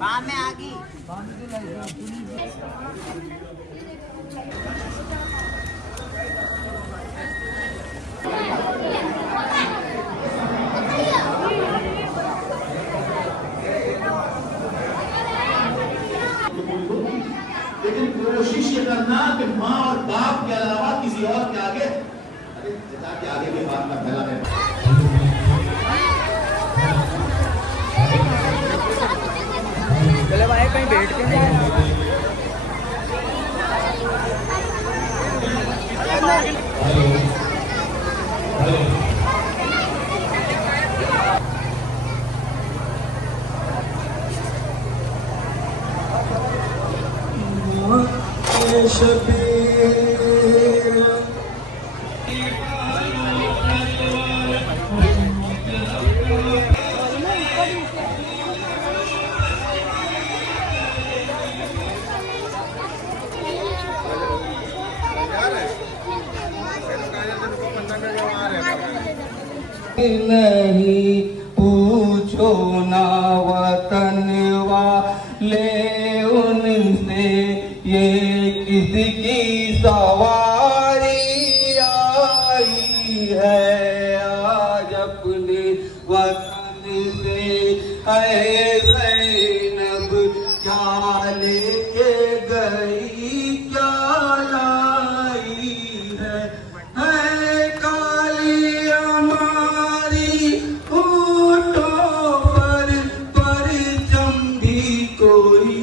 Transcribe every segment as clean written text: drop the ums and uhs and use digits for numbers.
बाद में आ गई। लेकिन कोशिश ये करना कि माँ और बाप के अलावा किसी और के आगे, अरे पिता के आगे भी बात न फैलाने। चले भाई कहीं बैठ के जाए। नहीं पूछो ना वतन वाले उनसे ये किसकी सवारी आई है। आज अपने वतन से है ज़ैनब क्या लेके गई क्या लाई है काली हमारी ऊँटों पर परचम भी कोई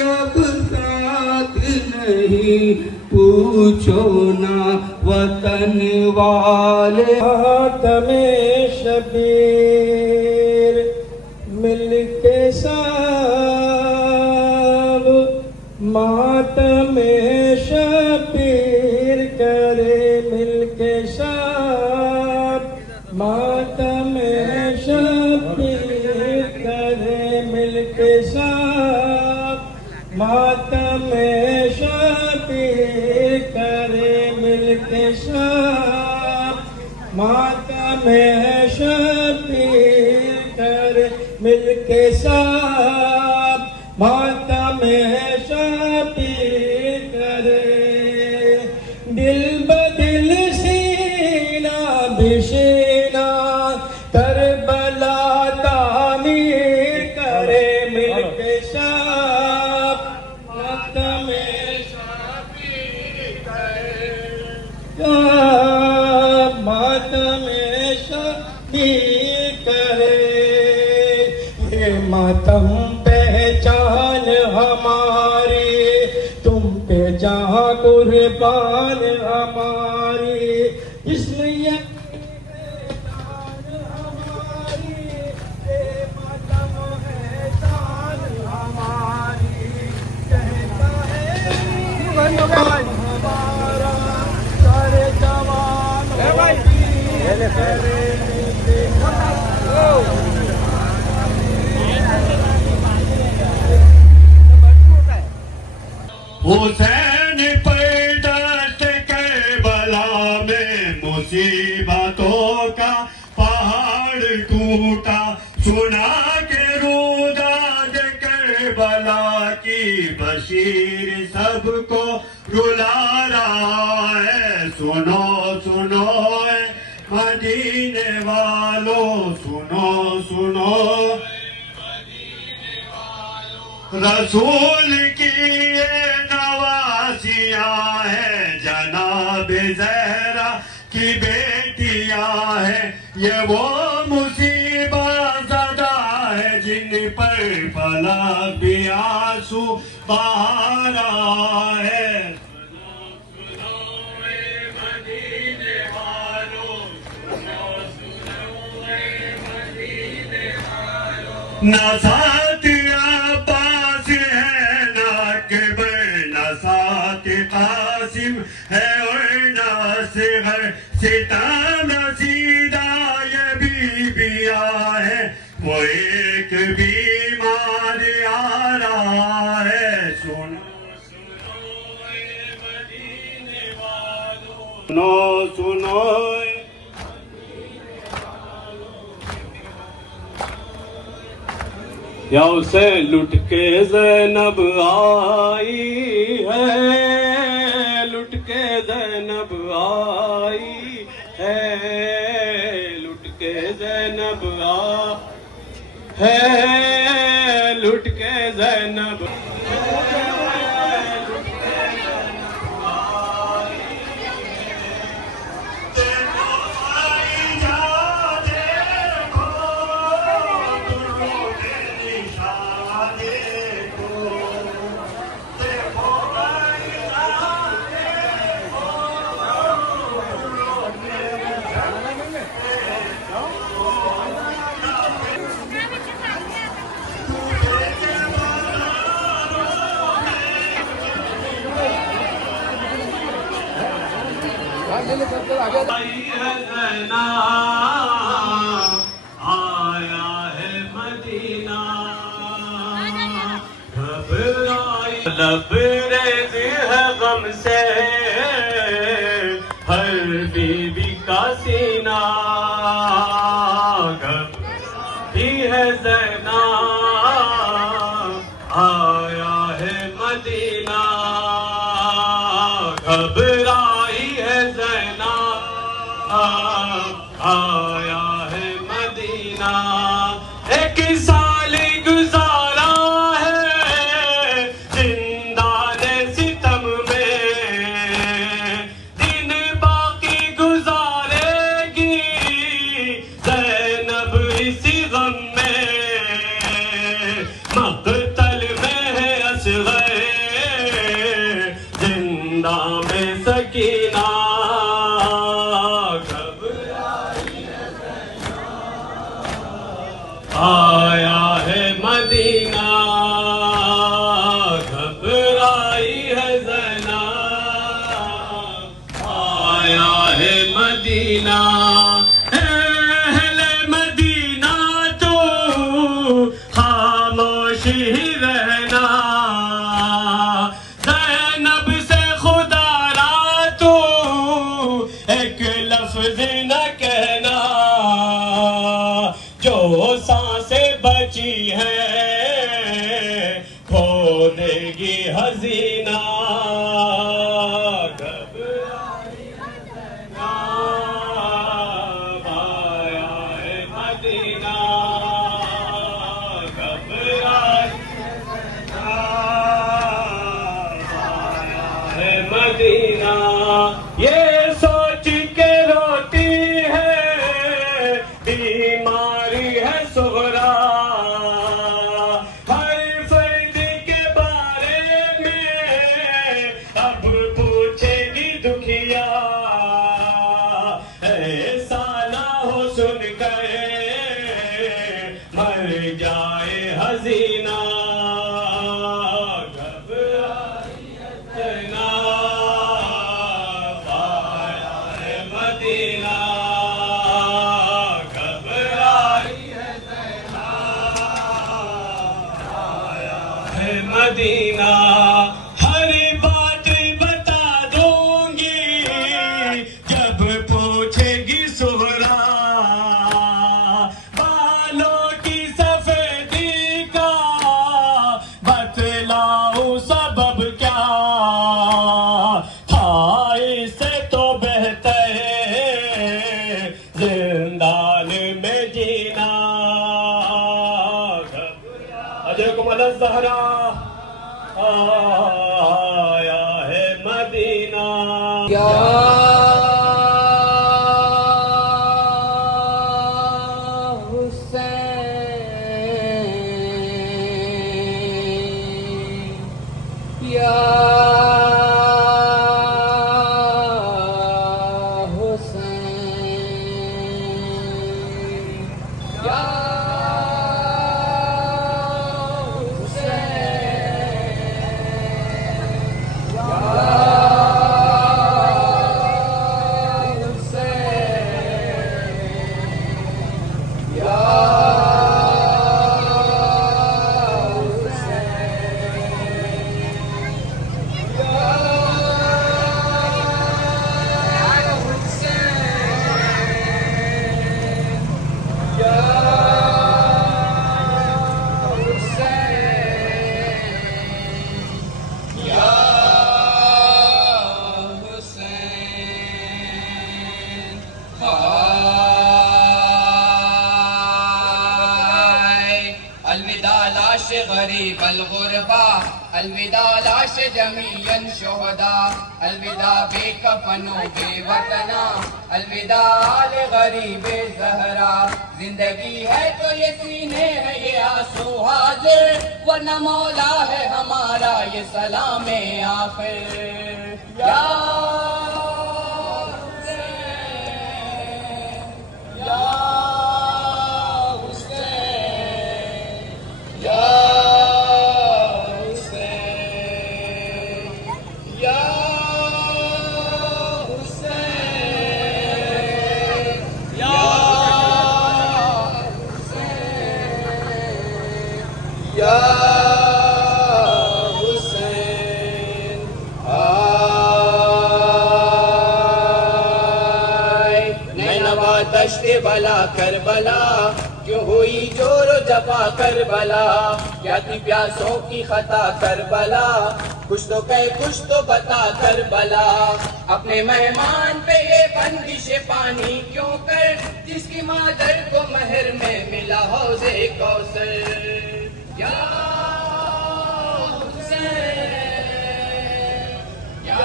अब साथ नहीं पूछो ना वतन वाले। हातमे शबीर मिलके सब मातमे शबीर करे मिलके सब मातमे शबीर करे मिलके सब मातमे शबीर करे मिलके सब मातमे शबीर करे मिलके सब मातमे शबीर करे। दिल बदिल सीना बिशीना करबला तामीर करे मिलके सब मातमे शबीर करे मातमे शबीर करे। ये मातम पहचान हमारी तुम पे जहाँ कुर्बान हमारी इसलिए पहचान हमारी ये मातम पहचान हमारी कहता है हमारा सारे जवान हुसैन पैदत करबला में मुसीबतों का पहाड़ टूटा सुना के रुदाद करबला की बशीर सबको रुला रहा है। सुनो सुनो मदीने वालों सुनो सुनो रसूल की ये नवासियाँ हैं जनाब ज़हरा की बेटियाँ हैं। ये वो मुसीबत ज़दा है जिन पर फलक भी आंसू बहा रहा है। न साथ अब्बास है न अकबर न साथ कासिम है और न असगर सितम रसीदा ये बीबिया है। वो एक बीमार आ रहा है। सुनो सुनो सुनो या उसे लुट के ज़ैनब आई है, लुट के ज़ैनब आई है, लुट के ज़ैनब है, लुट के ज़ैनब आया है मदीना, घबराई लबरेज है गम से हर बीबी का सीना, घबराई है ज़ैना, आया है मदीना, घबराई है ज़ैना, आया है मदीना। एक साल गुजारा है जिंदाने सितम में, दिन बाकी गुजारेगी ज़ैनब इसी गम में, मक़तल में है असग़र जिंदा में सकीना, आया है मदीना, घबराई है ज़ैना, आया है मदीना। अहले मदीना तो खामोश ही रहना, ज़ैनब से खुदारा तो एक लफ्ज़ न कहना, जो सांसें बची हैं खो देगी हसीना, घबराई ज़ैना, आया है मदीना, घबराई ज़ैना, आया है मदीना। ये सोच के रोती है बीमारी है सुगरा, हर फर्द के बारे में अब पूछेगी दुखिया, ऐसा ना हो सुनकर मर जाए हसीना, घबराई है ज़ैना, आया है मदीना, मदीना। हर बात बता दूंगी जब पूछेगी सुहरा, बालों की सफेदी का बतलाऊं सबब क्या था, इससे तो बेहतर जिंदान में जीना, अजय कुमार ज़हरा, आया है मदीना। या हुसैन, या हुसैन, या हुसैन, या गरीब अलगुरबा अलविदा लाश जमीयन शुहदा अलविदा बेकफनो बेवतना अलविदा आले गरीब ज़हरा जिंदगी है तो ये सीने है ये आंसू हाजिर वरना मौला है हमारा ये सलामे आखिर या हुसैन या दश्ते बला करबला क्यों हुई जोरो जफा करबला क्या थी प्यासों की खता करबला कुछ तो कह कुछ तो बता करबला अपने मेहमान पे ये बंदिश पानी क्यों कर जिसकी मादर को महर में मिला हौज़े कौसर या हुसैन या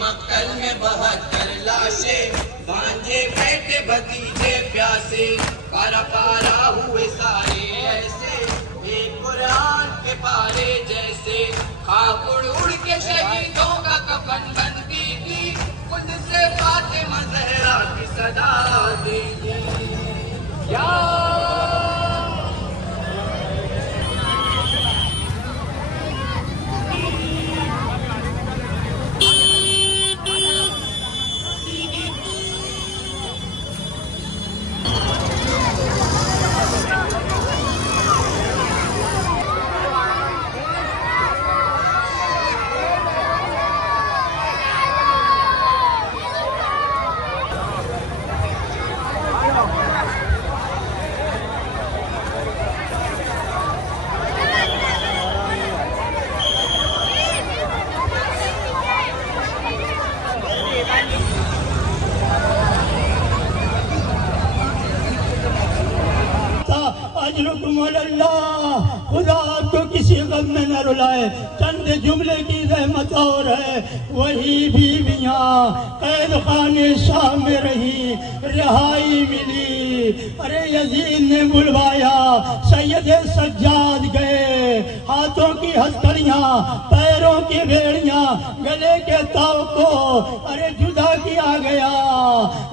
मक्तल में 72 लाशें भांजे बैठे भतीजे प्यासे पारा पारा हुए सारे ऐसे एक कुरान के पारे जैसे खाक उड़ उड़ के शहीदों का कफन बनती थी खुद से फातिमा ज़हरा की सदा देती या खुदा आपको किसी गम में न रुलाए चंद जुमले की रहमत और है वही बीवियां कैद खाने शाम में रही रिहाई मिली अरे यजीद ने बुलवाया सैयद सज्जाद गए हाथों की हथकड़ियां पैरों की बेड़ियां गले के ताव को अरे जुदा किया गया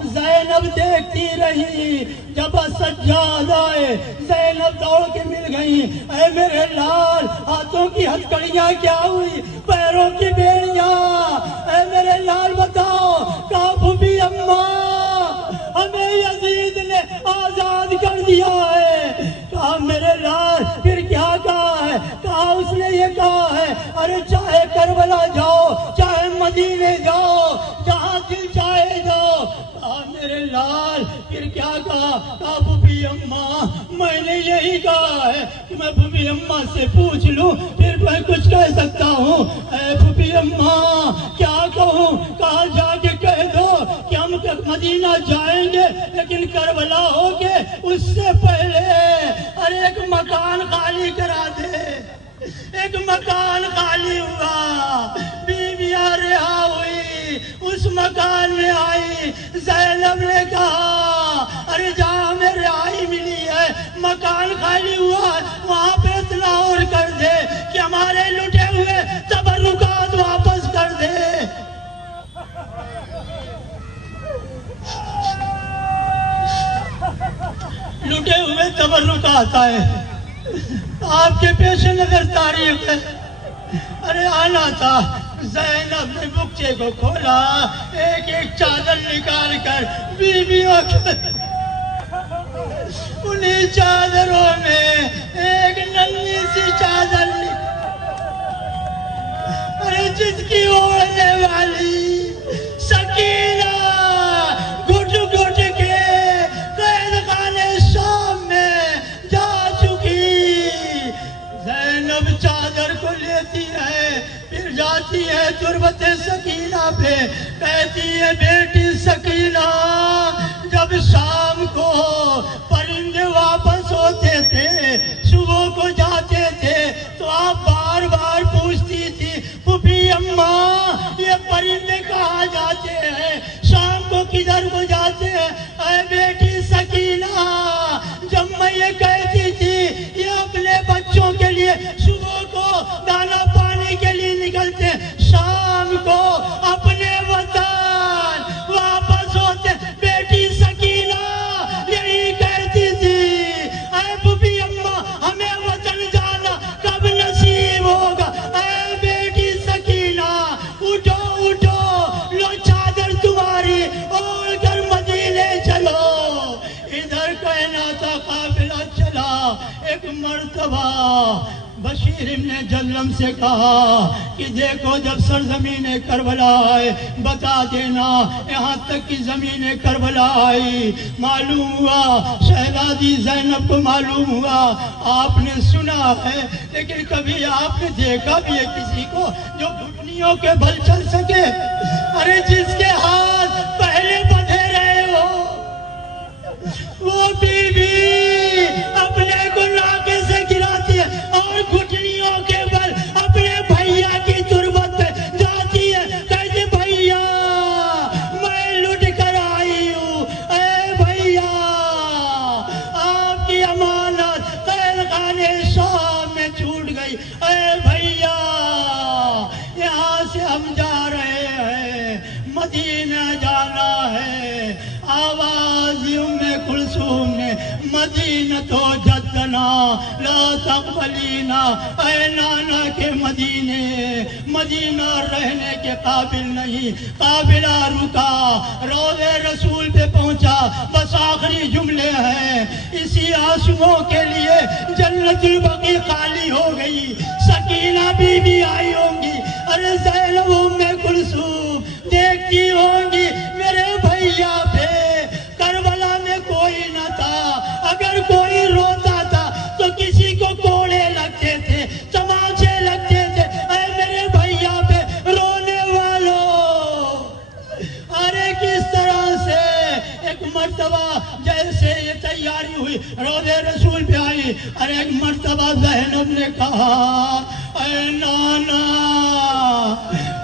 ज़ैनब देखती रही जब सज्जाद आए ज़ैनब दौड़ के मिल गई ऐ मेरे लाल हाथों की हथकड़ियां क्या हुई पैरों की बेड़ियां ऐ मेरे लाल बताओ काबू भी अम्मा हमें यजीद ने आजाद कर दिया है कहा मेरे लाल फिर क्या कहा है कहा उसने ये कहा है अरे चाहे करबला जाओ चाहे मदीने जाओ जहाँ दिल चाहे जाओ कहा मेरे लाल फिर क्या कहा फूफी अम्मा मैंने यही कहा है कि मैं फूफी अम्मा से पूछ लूं फिर मैं कुछ कह सकता हूँ फूफी अम्मा क्या कहूँ कहा जाके कह दो कि हम मदीना जाएंगे लेकिन करबला होके उससे पहले अरे एक मकान खाली करा दे एक मकान खाली हुआ बीवियां रिहा हुई उस मकान में आई ज़ैनब ने कहा अरे जहाँ हमें रिहाई मिली है मकान खाली हुआ वहाँ पे इतना और कर दे कि हमारे लुटे हुए तबर्रुकात वापस कर दे लुटे हुए तबर्रुकात आए आपके पेश नजर तारीफ है अरे आना था ज़ैनब ने बुक्चे को खोला एक एक चादर निकाल कर बीवियों के उन्हीं चादरों में एक नन्ही सी चादर अरे जिसकी ओढ़ने वाली सकीना घुट घुट के कैद खाने शाम में जा चुकी ज़ैनब चादर को लेती किधर को जाते हैं? अरे बेटी सकीना, जब मैं ये कहती थी ये अपने बच्चों के लिए सुबह को दाना पानी के लिए निकलते, शाम को अपने वतन वापस होते, बेटी सकीना यही कहती थी, अरे बुबी अम्मा हमें वतन जाना कब नसीब होगा? अरे बेटी सकीना उठो उठो, लो चादर तुम्हारी और घर मदीने चलो। इधर कहना था काफिला चला। एक मर्तबा बशीर इब्न जल्लम से कहा कि देखो जब सरजमीन करबला आए बता देना, यहाँ तक कि ज़मीन करबला आई, मालूम हुआ शहजादी ज़ैनब को मालूम हुआ, आपने सुना है लेकिन कभी आपने देखा भी है किसी को जो घुटनियों के बल चल सके? अरे जिसके हाथ पहले बंधे रहे हो वो बीवी अपने को नाके से गिराती है और घुटनियों के बल अपने भैया की तुरबत पे जाती है, कहती भैया मैं लुट कर आई हूँ, ए भैया आपकी अमानत कैद खाने शाम में छूट गई, ए भैया यहाँ से हम जा रहे हैं, मदीना जाना है। आवाज उम्मे कुलसूम ने, मदीना तो जद्दना ला तक़बलीना, ऐ नाना के मदीने, मदीना रहने के काबिल नहीं। काबिला रुका, रोज़े रसूल पे पहुंचा, बस आखिरी जुमले हैं, इसी आंसुओं के लिए जन्नतुल बकी खाली हो गई, सकीना बीबी आई होंगी, अरे ज़ैनब उम्मे कुलसूम देखती होंगी मेरे भैया पे करबला में कोई न था, अगर कोई रोता था तो किसी को कोड़े लगते थे, तमाचे लगते थे, अरे मेरे भैया पे रोने वालों। अरे किस तरह से एक मर्तबा जैसे ये तैयारी हुई रोज़े रसूल पे आई, अरे एक मर्तबा ज़ैनब ने कहा अरे नाना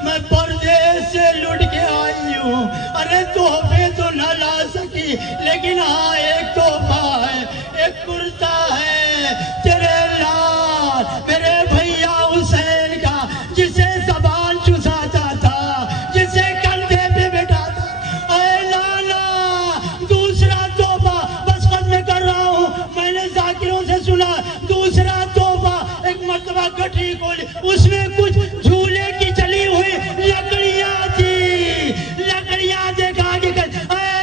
मैं परदेश से लुट के आई हूँ, अरे तोहफे तो न ला सकी लेकिन हाँ एक तोहफा है, एक कुर्ता है तेरे लाल मेरे भैया हुसैन का, जिसे ज़बान चुसाता था, जिसे कंधे पे बैठाता। अरे नाना दूसरा तोहफा बस खत्म कर रहा हूँ, मैंने जाकिरों से सुना दूसरा तोहफा, एक मर्तबा गठरी खोली, उसमें कुछ झूले की चली हुई लकड़ियां थी, लकड़ियां देखा कि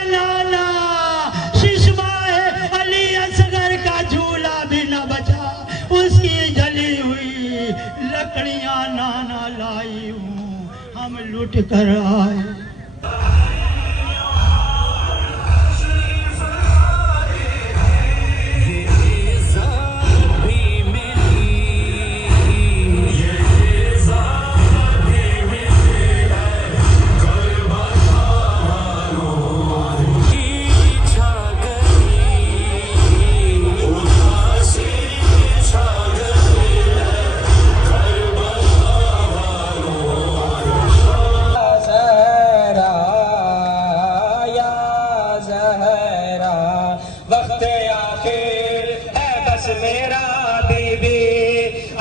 नाना शिशमा है अली असगर का झूला भी न बचा, उसकी जली हुई लकड़ियां नाना लाई हूँ, हम लुट कर आए।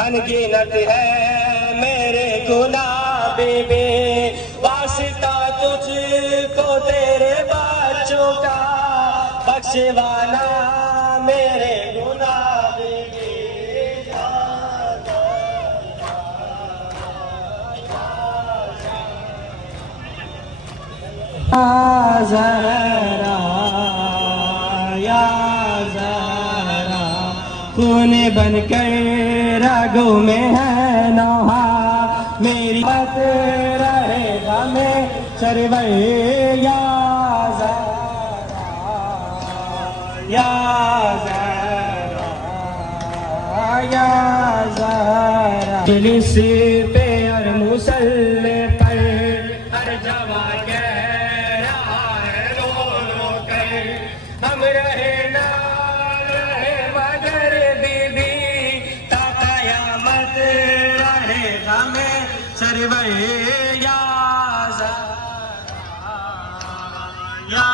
अनगिनत है मेरे गुनाह बीबी, वास्ता तुझको तेरे बच्चों का, बख्शवाना मेरे गुनाह बीबी। ज़हरा या ज़हरा खून बनकर रागों में है नौहा, मेरी बात रहेगा में सरवर या ज़हरा या ज़हरा या ज़हरा। जिलिस पे और मुसल्ले पर हर जवा कह रहा है रो रो कर, हम रहे ना रहे मगर बीबी ता कयामत रहेगा में सरवर या ज़हरा या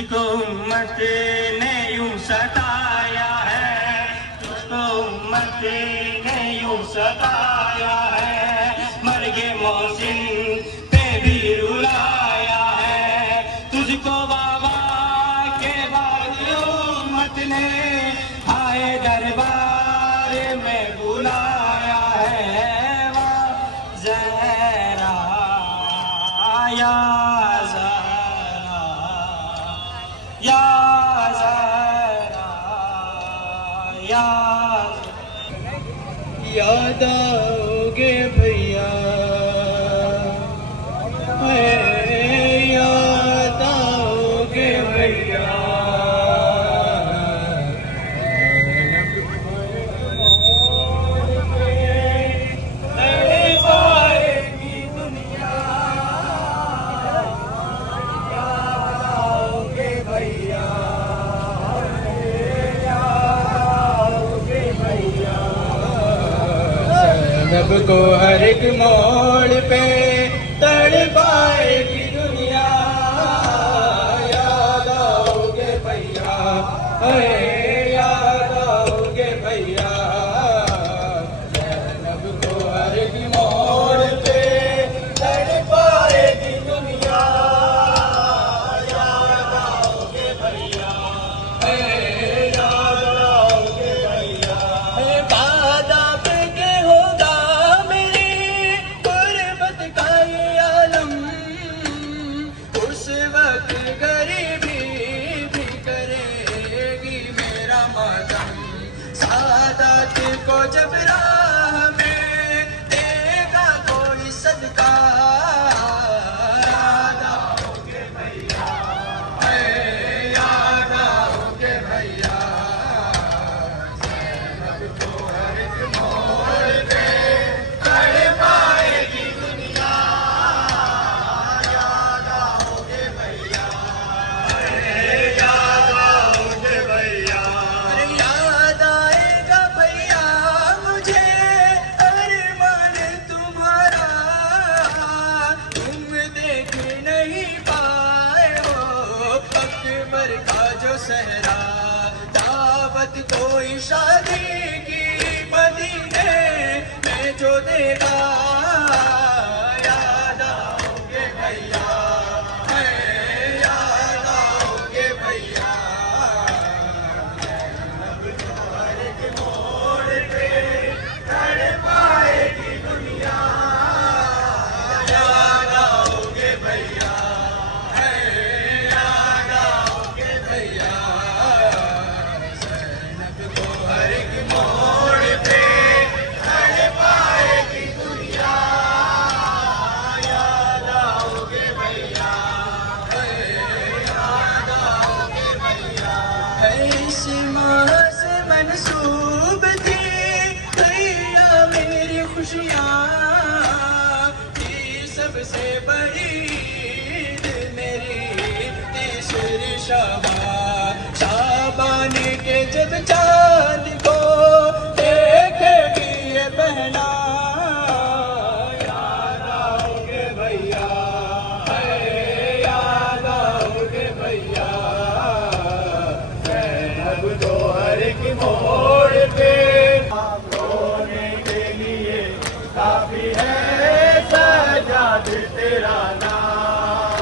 तुझको उम्मत ने यूं सताया है, तुझको उम्मत ने यूं सताया है, मर्गे मोहसिन पे भी रुलाया है, तुझको बाबा के बाद उम्मत ने आए दरबार में बुलाया है। वाह ज़हरा या ज़हरा, या ज़हरा, या याद आओगे भैया, याद आओगे भैया, सबको हर एक मोड़ पे तड़पाएगी दुनिया, याद आओगे भैया, याद आओगे भैया, सबको हर एक मोड़ पे तड़पाएगी दुनिया, याद आओगे भैया, याद आओगे भैया। वादा पे के होगा उस वक्त गरीबी भी करेगी मेरा मातम, सादत को जब राह में देगा कोई सदका, याद आओगे भैया, याद आओगे भैया, सबको हर एक मोड़ पे तड़पाएगी दुनिया, याद आओगे भैया, याद आओगे भैया, याद आएगा भैया मुझे अरमान तुम्हारा, तुम देख नहीं पाए हो अकबर का जो सहरा, दावत कोई शादी की मदीने में जो देगा, याद आओगे भैया, याद आओगे भैया, हर एक मोड़ पे तड़पाएगी दुनिया, याद आओगे भैया, याद आओगे भैया, सबको हर एक मोड़ पे तड़पाएगी दुनिया, याद आओगे भैया, याद आओगे भैया। इस माह से मंसूब थी भैया मेरी खुशियाँ, थी सबसे बड़ी ईद मेरी तीसरी शाबान के जब चाँद को देखेगी ये बहना, याद आओगे भैया, याद आओगे भैया, अब तो हर एक मोड़ पे रोने के लिए काफी है सजाद तेरा नाम,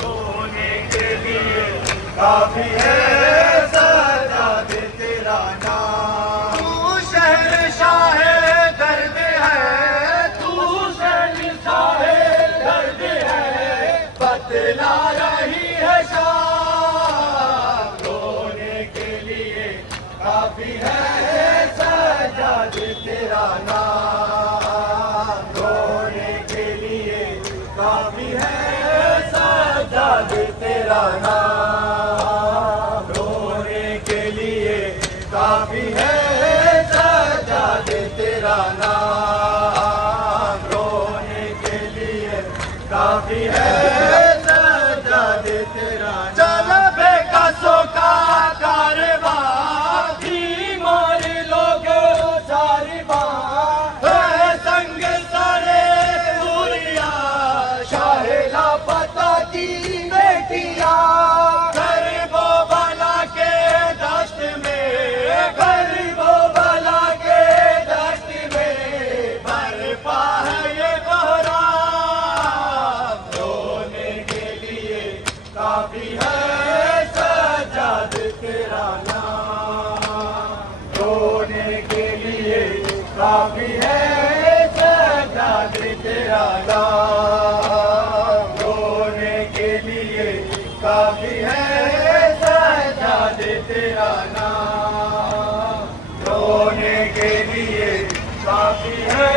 रोने के लिए काफी है सजाद तेरा नाम, तू शहंशाह दर्द है, तू शहंशाह दर्द है, बतला रही है शाम, रोने के लिए काफी है सजाद तेरा नाम, रोने के लिए काफी है सजाद तेरा नाम, के लिए काफी है सजादे तेरा नाम, रोने के लिए काफी है सजादे तेरा नाम, रोने के लिए काफी है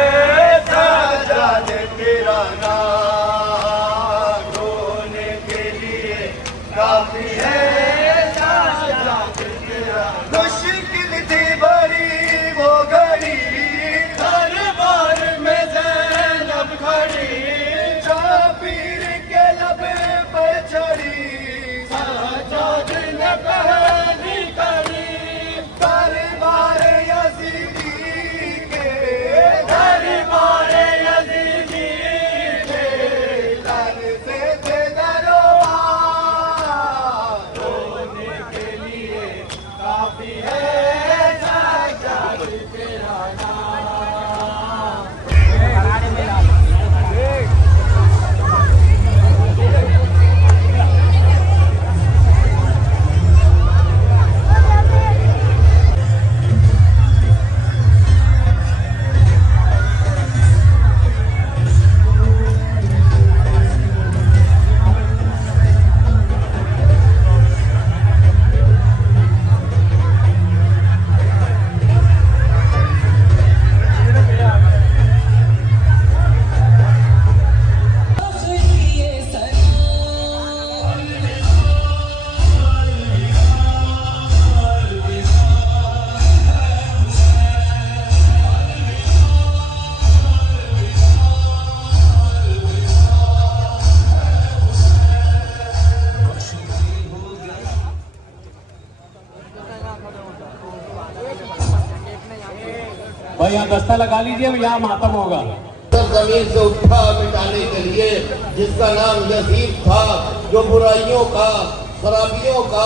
सजादे तेरा नाम, रोने के लिए काफी है सजादे तेरा नाम। मुश्किल थी बड़ी वो घड़ी, दरबार में ज़ैनब खड़ी, शाबीर के लब पर चढ़ी, सजाद ने पहली कड़ी, दरबार यज़ीदी के, दरबार यज़ीदी के, तन से थे दरबार, रोने के लिए काफी है सजाद तेरा नाम। भाई यहाँ दस्ता लगा लीजिए, यहाँ मातम होगा। जमीन से उठा मिटाने के लिए, जिसका नाम यजीद था, जो बुराइयों का, खराबियों का,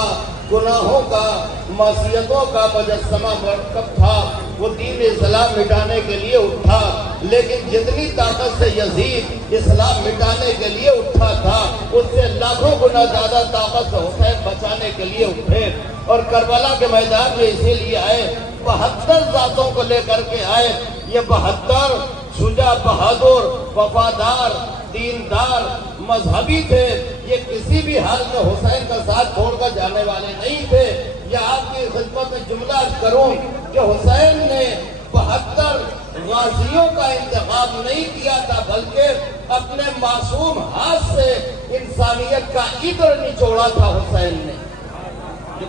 गुनाहों का, मासियतों का मुजस्समा मरकब था, वो दीन इस्लाम मिटाने के लिए उठा। लेकिन जितनी ताकत से यजीद इस्लाम मिटाने के लिए उठा था, उससे लाखों गुना ज्यादा ताकत से हुसैन बचाने के लिए उठे। और करबला के मैदान में इसीलिए आए, 72 जातों को लेकर के आए। ये 72 शुजा, बहादुर, वफादार, दीनदार, मजहबी थे। ये किसी भी हाल में हुसैन का साथ छोड़कर जाने वाले नहीं थे। ये आपकी खिदमत में जुमला करूं कि हुसैन ने 72 गाजियों का इंतखाब नहीं किया था, बल्कि अपने मासूम हाथ से इंसानियत का इत्र निचोड़ा था हुसैन ने।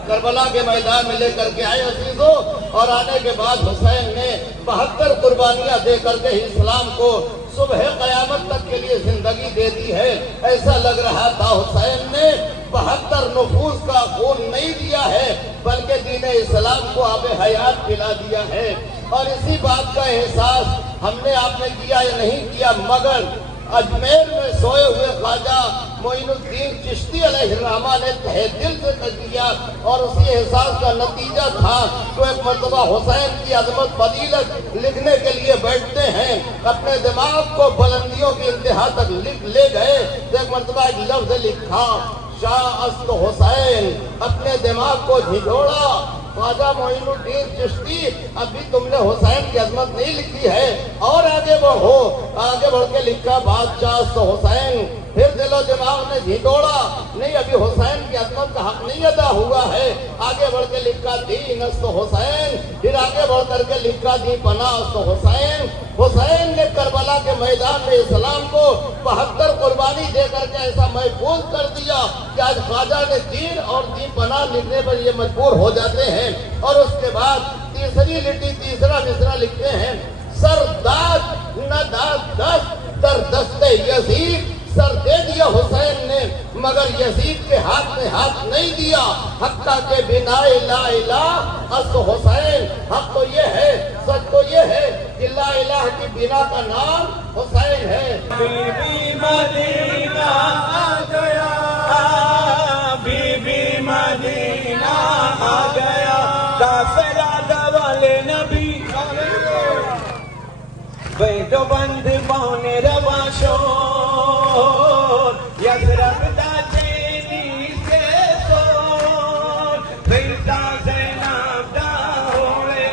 करबला के मैदान में लेकर के आए अजीजों, और आने के बाद हुसैन ने 72 कुर्बानियां दे करके इस्लाम को सुबह कयामत तक के लिए जिंदगी दे दी है। ऐसा लग रहा था हुसैन ने 72 नफूस का खून नहीं दिया है, बल्कि दीन इस्लाम को आबे हयात पिला दिया है। और इसी बात का एहसास हमने आपने किया या नहीं किया, मगर अजमेर में सोए हुए ख्वाजा मोइनुद्दीन चिश्ती अलैहिर्रहमा ने तहे दिल से कर दिया। और उसी एहसास का नतीजा था तो एक मर्तबा हुसैन की अजमत फजीलत लिखने के लिए बैठते हैं, अपने दिमाग को बुलंदियों की इंतहा तक ले गए तो एक मर्तबा एक लफ्ज लिखा, शाह अस्त हुसैन, अपने दिमाग को झिझोड़ा। ख्वाजा मोइनुद्दीन चिश्ती, अभी तुमने हुसैन की अजमत नहीं लिखी है, और आगे बढ़ो। आगे बढ़ के लिखा, बादशाह तो हुसैन। फिर दिलो दिमाग ने झिझोड़ा, नहीं अभी हुसैन की अजमत का हक नहीं अदा हुआ है। आगे बढ़ के लिखा, दीन अस्त हुसैन। फिर आगे बढ़ करके लिखा, दी पना अस्त हुसैन। हुसैन ने करबला के मैदान में इस्लाम को 72 कुर्बानी दे करके ऐसा महफूज कर दिया कि आज ख्वाजा ने दीन और दी पना लिखने पर ये मजबूर हो जाते हैं। और उसके बाद तीसरी लिटी, तीसरा मिसरा लिखते हैं, सरदाद न दाद दस्त दर दस्ते यजीद। सर दे दिया हुसैन ने, मगर यजीद के हाथ में हाथ नहीं दिया। हक्का के बिना ला इलाह अस हुसैन। हक तो ये है, सच तो ये है कि ला इलाह की बिना का नाम हुसैन है। बीबी मदीना आ गया, बीबी मदीना आ गया, काफिला वाले नबी बैठो बंद पौने रवा शोर, यजरब दाचेनी से सोर, फिरता ज़ैनब दा होए,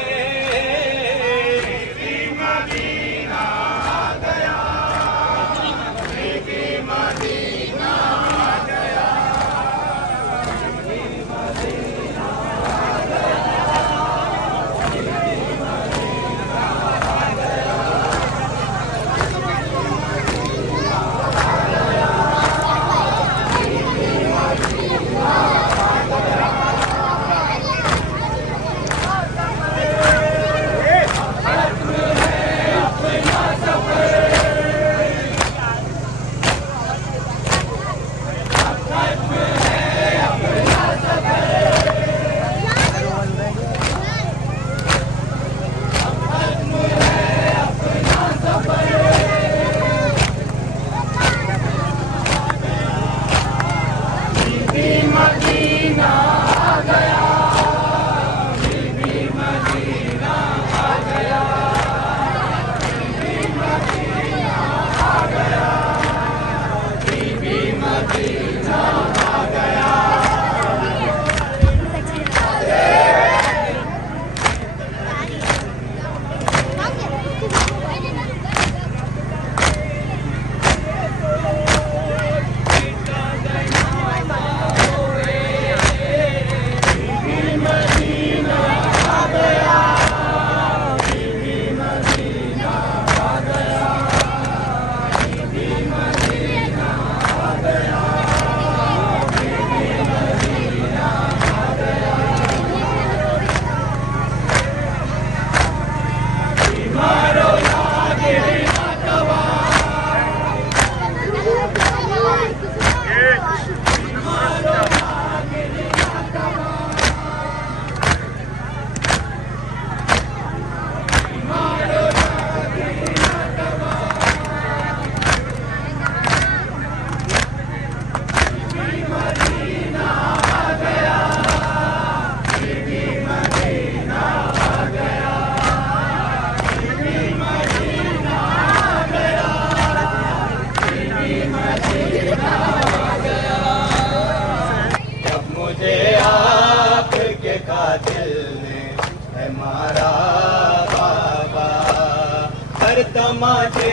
हर तमाचे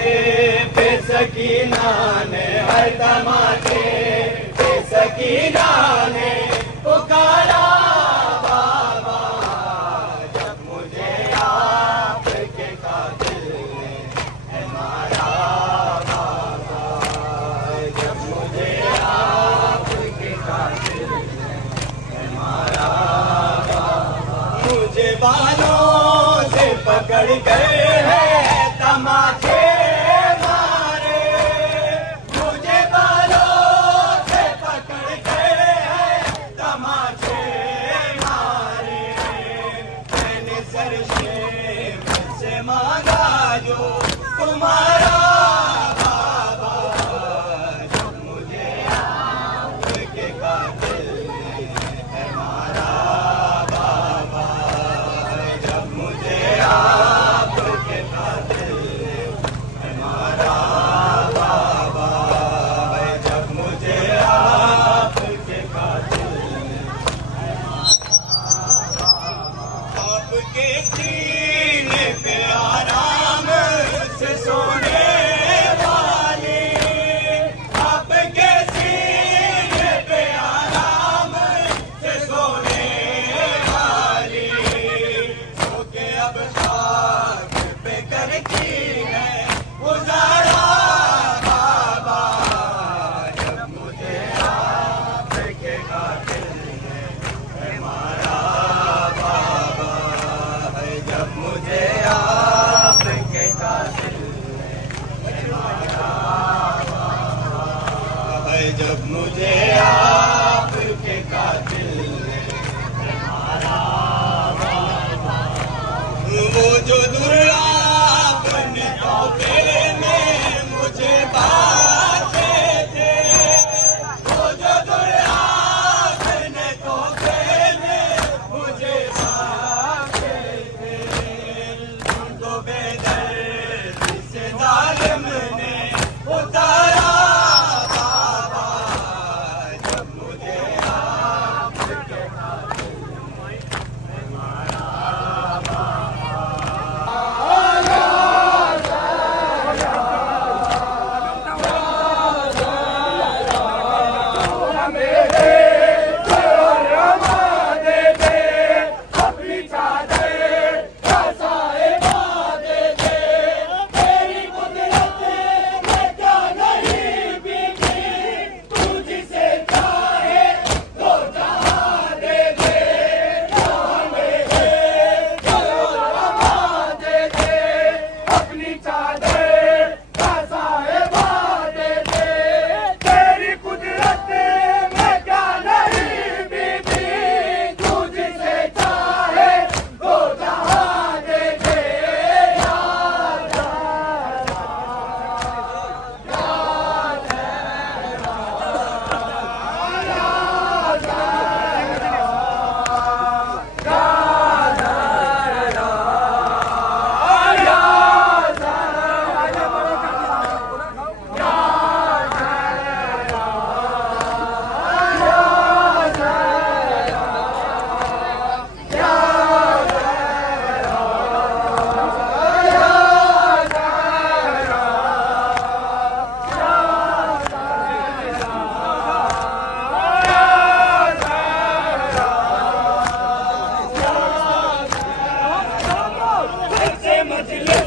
पे सकीना ने, हर तमाचे पे सकीना ने पुकारा बाबा, जब मुझे आपके कातिल ने है मारा बाबा, जब मुझे आपके कातिल ने है मारा बाबा। मुझे बालों से पकड़ गए हैं तमाचे मारे, मुझे बालों से पकड़ गए हैं तमाचे मारे। मैंने सरशेम से मांगा जो तुम्हारा बाबा, जब मुझे आपके कातिल ने है मारा बाबा, जब मुझे आपके कातिल ने है मारा बाबा, जब मुझे आपके कातिल ने है मारा बाबा। आपके सीने पे आराम से सोने वाली, आपके सीने पे आराम से सोने वाली, सो के अब खाक पे करती है गुजारा बाबा, जब मुझे आपके कातिल ने है मारा बाबा, जब मुझे आपके कातिल ने है मारा बाबा, जब मुझे आपके कातिल ने है मारा बाबा। वो जो दुर्गा अपने तोहफे में मुझे बांटे थे, वो जो दुर्गा अपने तोहफे में मुझे बांटे थे, उनको बेदर्दी से जालिम ने उतारा बाबा, जब मुझे आपके कातिल ने है मारा मजले